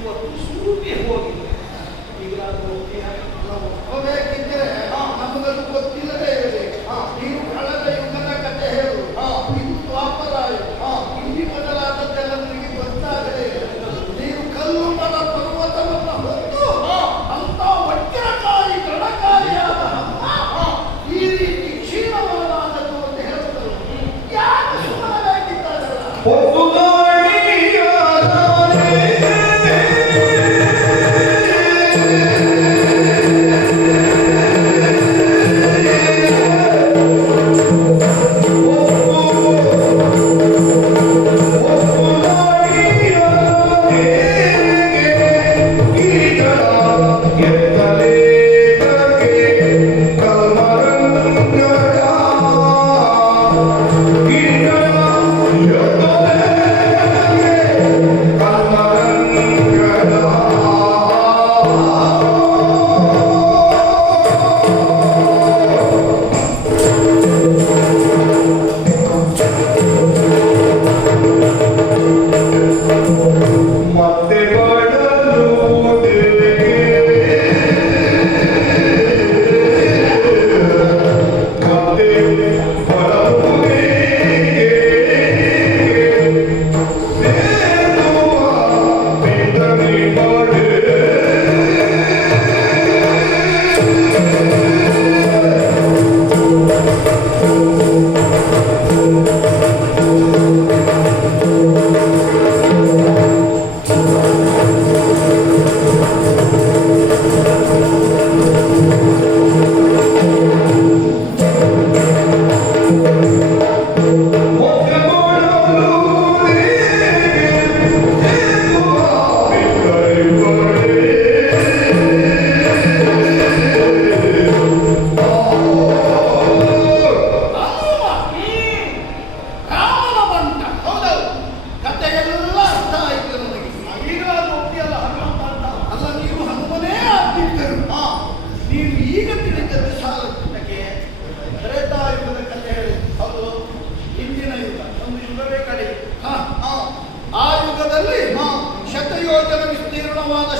ಇವತ್ತು ಸೂರ್ಯ ಹೋಗಿದೆ. ಈಗ ನಾವು ಹೋಗಬೇಕಿದ್ದರೆ ನಮಗದು ಗೊತ್ತಿಲ್ಲದೆ ಇದೆ. ನೀವು ಕಳೆದ ಯುಗದ ಕಥೆ ಹೇಳು, ಇದು ದ್ವಾಪರ, ಇಲ್ಲಿ ಬದಲಾದದ್ದೆಲ್ಲ ನಿಮಗೆ ಗೊತ್ತಾಗದೆ ನೀವು ಕಲ್ಲು ಮರ ಪರ್ವತವನ್ನು ಹೊತ್ತು ಅಂತ ವಜ್ರಕಾರಿ ಗಣಕಾರಿಯಾದ ಈ ರೀತಿ ಕ್ಷೀಣವಾದದ್ದು ಅಂತ ಹೇಳುತ್ತದೆ. ಯಾಕೆ ಸುಮ್ಮನಾಗಿದ್ದಾರೆ?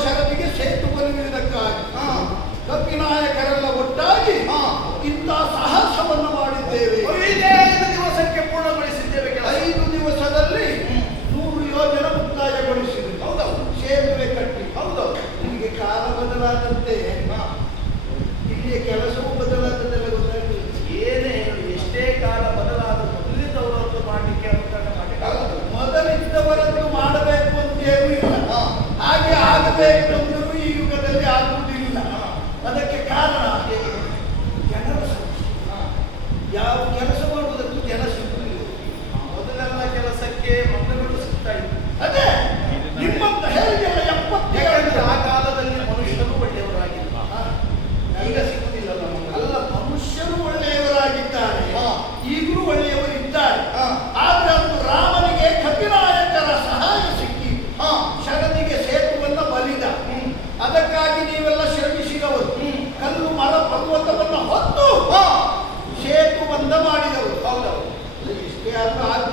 ಶರದಿಗೆ ಸೇತು ಬರುವುದಕ್ಕಾಗಿ ಕಪಿನಾಯಕರೆಲ್ಲ ಒಟ್ಟಾಗಿ ಇಂಥ ಸಾಹಸವನ್ನು ಮಾಡಿದ್ದೇವೆ. 5 ದಿವಸಕ್ಕೆ ಪೂರ್ಣಗೊಳಿಸಿದ್ದೇವೆ. 5 ದಿವಸದಲ್ಲಿ 100 ಯೋಜನೆ ಮುಕ್ತಾಯಗೊಳಿಸಿದೆ. ಹೌದೌದು, ಸೇತುವೆ ಕಟ್ಟಿ. ಹೌದೌದು, ನಿಮಗೆ ಕಾಲ ಬದಲಾದಂತೆ ಇಲ್ಲಿಯ ಕೆಲಸವೂ ಬದಲಾದದ್ದೆಲ್ಲ ಗೊತ್ತಾಗ್ತದೆ. ಏನೇ ಹೇಳಿ, ಎಷ್ಟೇ ಕಾಲ ಬದಲಾದ ಮೊದಲಿದ್ದವರದ್ದು ಮಾಡಲಿಕ್ಕೆ ಅನುಕೂಲ ಮಾಡಲಿಕ್ಕೆ ಮೊದಲಿದ್ದವರದ್ದು ಮಾಡಬೇಕು ಅಂತೇನೂ ಇಲ್ಲ, ಹಾಗೆ ಆಗಬೇಕು ಅಂದರೂ ಈ ಯುಗದಲ್ಲಿ ಆಗುವುದಿಲ್ಲ. ಅದಕ್ಕೆ ಕಾರಣ ಜನರ ಸಮಸ್ಯೆ. ಯಾವ ಕೆಲಸ ಮಾಡುವುದಕ್ಕೂ ಜನ ಸಿಗುವುದಿಲ್ಲ. ಮೊದಲೆಲ್ಲ ಕೆಲಸಕ್ಕೆ ಮಕ್ಕಳು ಸಿಗ್ತಾ ಇತ್ತು. ಅದೇ ನಿಮ್ಮಂತ ಹೇಳಿದೆಲ್ಲ 70 ಆ ಕಾಲದಲ್ಲಿ ಮನುಷ್ಯರು ಒಳ್ಳೆಯವರಾಗಿಲ್ಲ. ಈಗ ಸಿಗುವುದಿಲ್ಲ. ಅಲ್ಲ, ಮನುಷ್ಯರು ಒಳ್ಳೆಯವರಾಗಿದ್ದಾರೆ, ಈಗಲೂ ಒಳ್ಳೆಯವರಿದ್ದಾರೆ. ಆದ್ರೆ ಒಂದು ರಾಮನಿಗೆ ಕಪಿನಾಯಕರ ಸಹಾಯ ಸಿಕ್ಕಿ ಶರದಿಗೆ ಸೇತುವನ್ನು ಬಲಿದ. ಅದಕ್ಕಾಗಿ ನೀವೆಲ್ಲ ಶ್ರಮಿಸಿದವರು, ಕಲ್ಲು ಮರ ಪರ್ವತವನ್ನು ಹೊತ್ತು ಸೇತುವಂತ ಮಾಡಿದವರು. ಹೌದವರು, ಇಷ್ಟೇ ಆದ್ರೂ